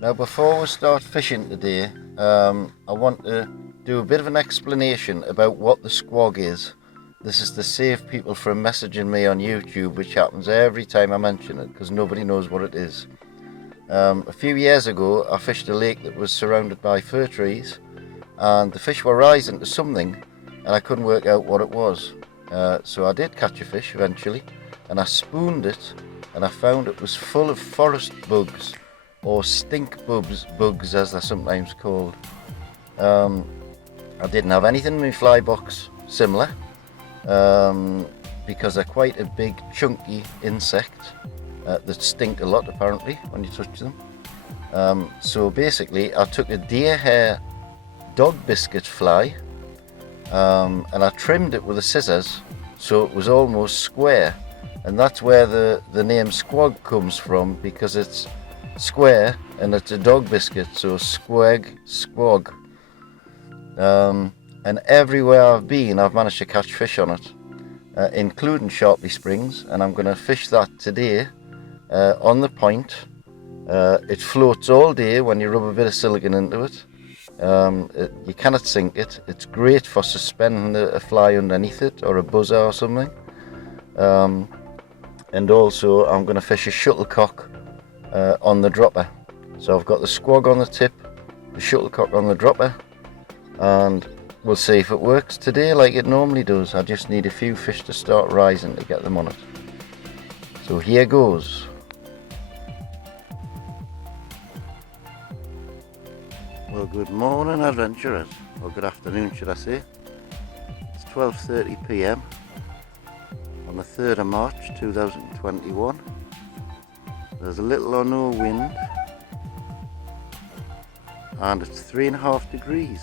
Now before we start fishing today, I want to do a bit of an explanation about what the squog is. This is to save people from messaging me on YouTube, which happens every time I mention it because nobody knows what it is. A few years ago I fished a lake that was surrounded by fir trees, and the fish were rising to something and I couldn't work out what it was. So I did catch a fish eventually, and I spooned it, and I found it was full of forest bugs, or stink bugs as they're sometimes called. I didn't have anything in my fly box similar, because they're quite a big chunky insect that stink a lot apparently when you touch them. So basically I took a deer hair dog biscuit fly, and I trimmed it with the scissors so it was almost square, and that's where the name squog comes from, because it's square and it's a dog biscuit, so squog. And everywhere I've been I've managed to catch fish on it, including Sharpley Springs, and I'm going to fish that today on the point. It floats all day when you rub a bit of silicone into it. You cannot sink it. It's great for suspending a fly underneath it, or a buzzer or something. And also I'm going to fish a shuttlecock on the dropper. So I've got the squog on the tip, the shuttlecock on the dropper, and we'll see if it works today like it normally does. I just need a few fish to start rising to get them on it. So here goes. Well, good morning adventurers, or good afternoon should I say. It's 12:30 p.m. on the 3rd of March 2021. There's a little or no wind, and it's 3.5 degrees.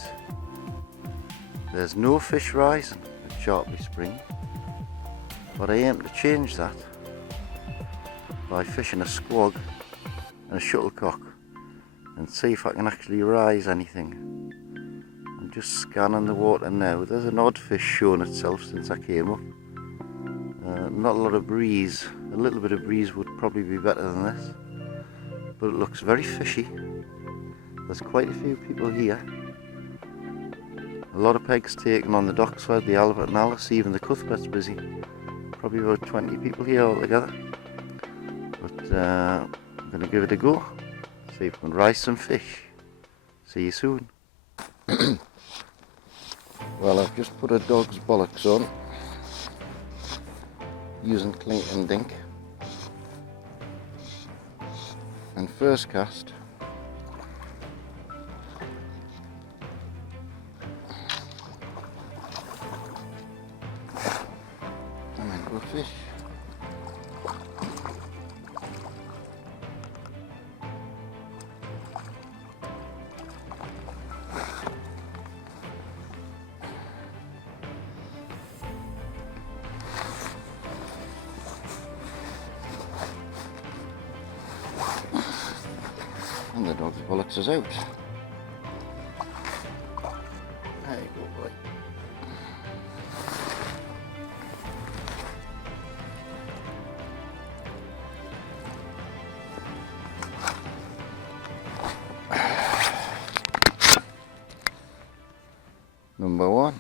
There's no fish rising at Sharpley Springs, but I aim to change that by fishing a squog and a shuttlecock and see if I can actually rise anything. I'm just scanning the water now. There's an odd fish showing itself since I came up. Not a lot of breeze. A little bit of breeze would probably be better than this, but it looks very fishy. There's quite a few people here. A lot of pegs taken on the dockside, the Albert and Alice, even the Cuthbert's busy. Probably about 20 people here altogether. But I'm going to give it a go. See if we can rise some fish. See you soon. Well, I've just put a dog's bollocks on using clink and dink, and first cast I'm into a fish. And the dog's bollocks is out. There you go, boy. Number one.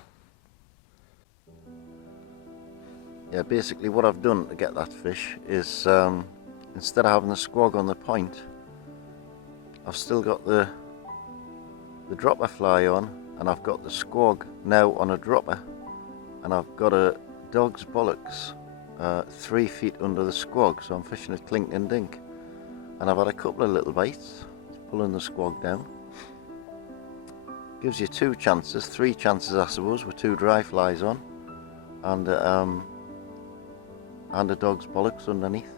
Yeah, basically what I've done to get that fish is, instead of having the squog on the point, I've still got the dropper fly on, and I've got the squog now on a dropper, and I've got a dog's bollocks 3 feet under the squog, so I'm fishing at clink and dink, and I've had a couple of little bites pulling the squog down. Gives you 2 chances, 3 chances I suppose, with 2 dry flies on, and a dog's bollocks underneath.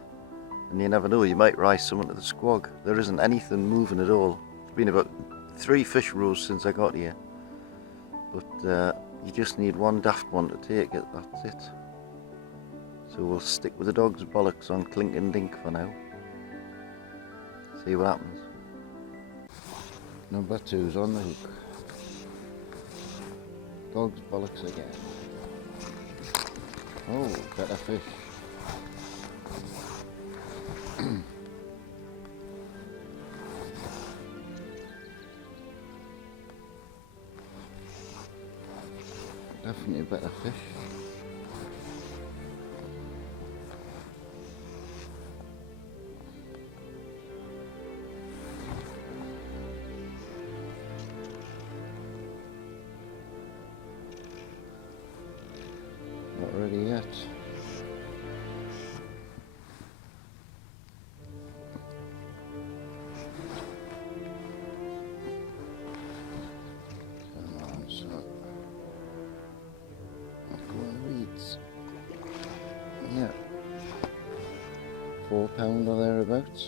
And you never know, you might rise someone to the squog. There isn't anything moving at all. It's been about 3 fish rows since I got here, but you just need one daft one to take it, that's it. So we'll stick with the dog's bollocks on clink and dink for now. See what happens. Number 2's on the hook. Dog's bollocks again. Oh, better fish. better fish. Not ready yet. Come on, son. Not going weeds. Yeah. £4 or thereabouts.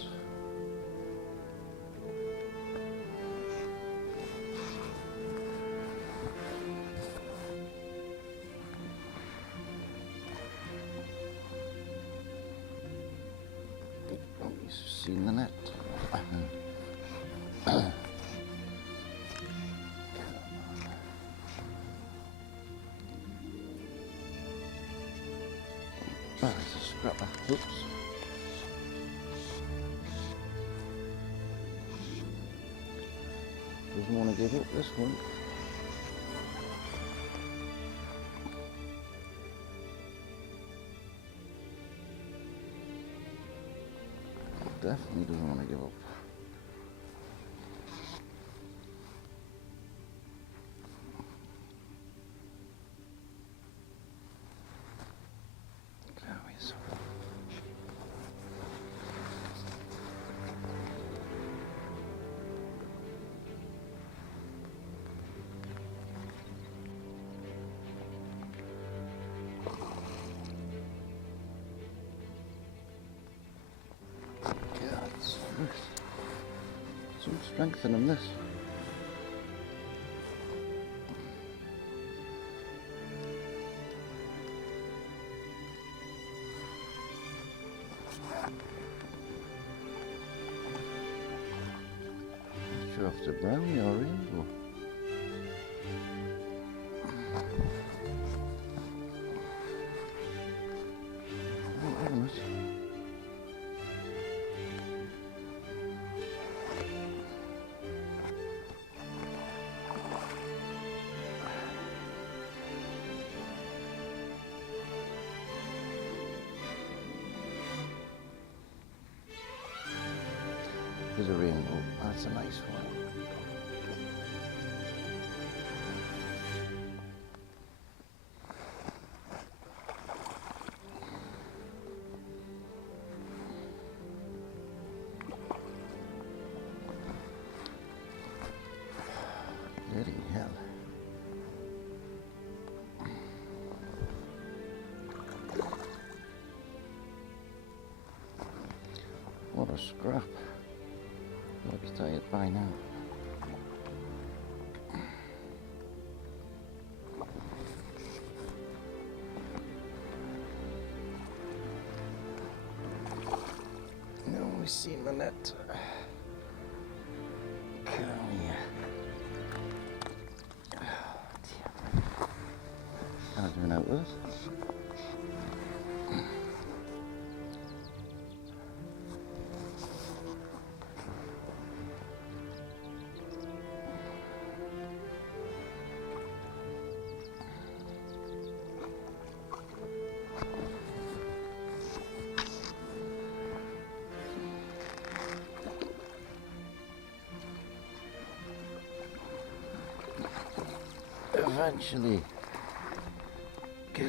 Seen the net. Oh, it's a scrapper. Oops. Doesn't want to give up this one. Definitely doesn't want to give up. Some strength in this. Not sure if it's a brownie or rainbow. Oh, hang on a minute. There's a rainbow. That's a nice one. Bloody hell. What a scrap. I'll be tired by now. No, we see the net. Come here. Oh, dear. How's it doing out with us? Eventually. Good.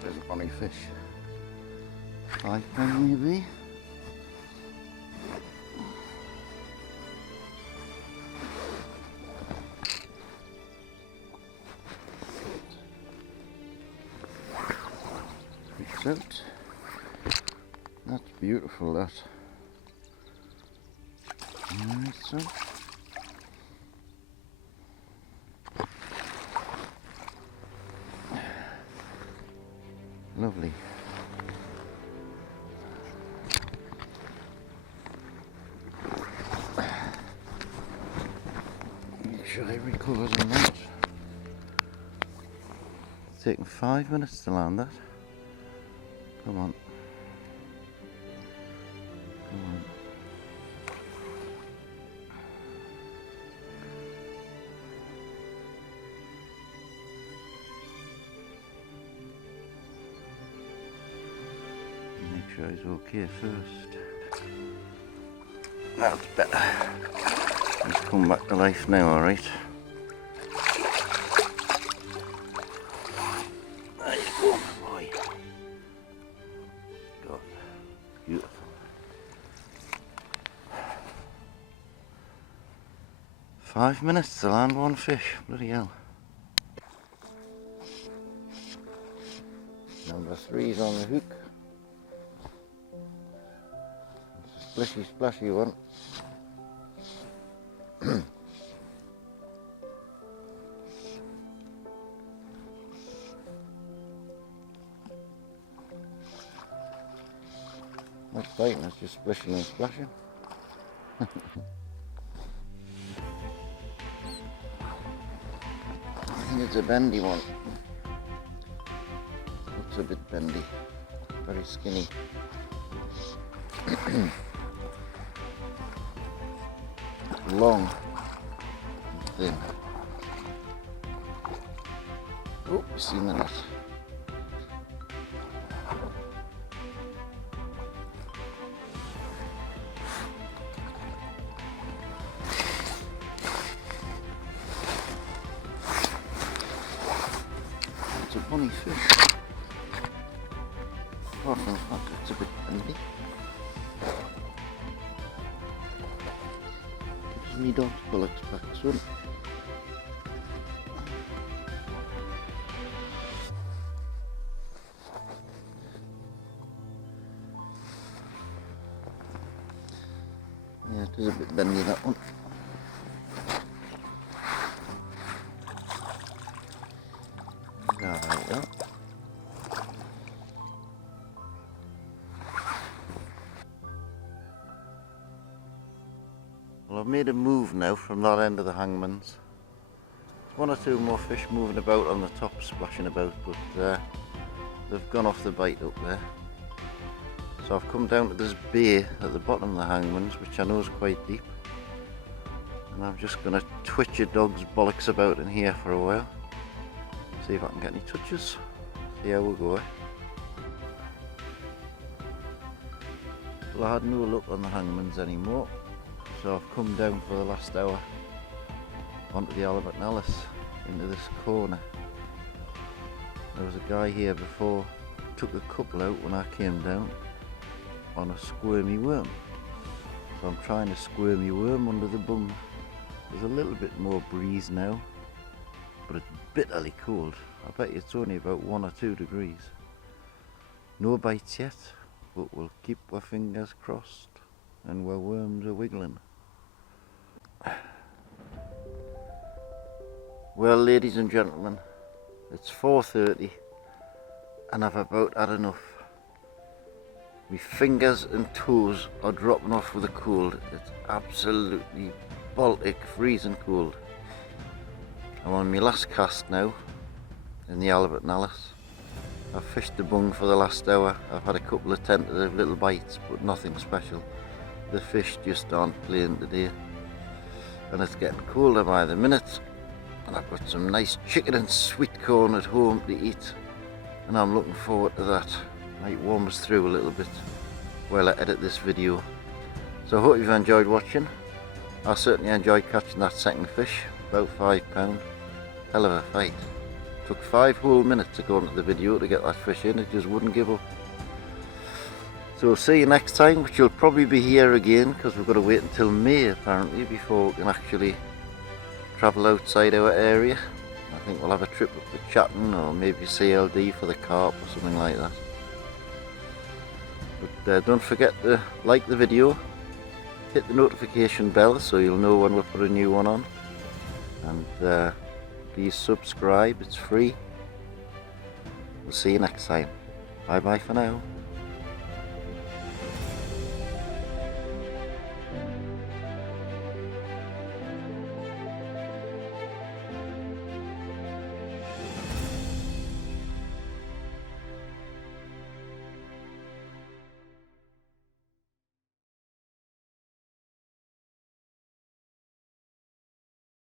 There's a bonny fish. £5 maybe. Out. That's beautiful, that. Alright, so. Lovely. Make sure I recover the net. It's taken 5 minutes to land that. Come on. Come on. Make sure he's okay first. That's better. He's come back to life now, alright. There you go, my boy. God, beautiful. Five minutes to land one fish, bloody hell. Number 3's on the hook. It's a splishy, splashy one. That's biting, it's just splishing and splashing. I think it's a bendy one. Looks a bit bendy, very skinny. Long and thin. Oh, you seen the net. It's a funny fish. Apart from the fact it's a bit bendy. Gives me dog's bullocks back soon. Yeah, it is a bit bendy, that one. There we go. Well, I've made a move now from that end of the hangman's. There's one or two more fish moving about on the top, splashing about, but they've gone off the bite up there. So I've come down to this bay at the bottom of the hangman's, which I know is quite deep. And I'm just going to twitch a dog's bollocks about in here for a while. See if I can get any touches. See how we go. Well, I had no luck on the hangman's anymore. So I've come down for the last hour onto the Albert Nellis into this corner. There was a guy here before, took a couple out when I came down on a squirmy worm. So I'm trying a squirmy worm under the bung. There's a little bit more breeze now, but it's bitterly cold. I bet you it's only about 1 or 2 degrees. No bites yet, but we'll keep our fingers crossed and our worms are wiggling. Well, ladies and gentlemen, it's 4:30 and I've about had enough. My fingers and toes are dropping off with the cold. It's absolutely Baltic freezing cold. I'm on my last cast now in the Albert Nellis. I've fished the bung for the last hour. I've had a couple of tentative little bites, but nothing special. The fish just aren't playing today. And it's getting colder by the minute. And I've got some nice chicken and sweet corn at home to eat. And I'm looking forward to that. Might warm us through a little bit while I edit this video. So I hope you've enjoyed watching. I certainly enjoyed catching that second fish, about £5. Hell of a fight. Took 5 whole minutes to go into the video to get that fish in, it just wouldn't give up. So see you next time, which will probably be here again because we've got to wait until May apparently before we can actually travel outside our area. I think we'll have a trip up to Chatton or maybe CLD for the carp or something like that. But don't forget to like the video, hit the notification bell so you'll know when we put a new one on, and please subscribe, it's free. We'll see you next time. Bye bye for now.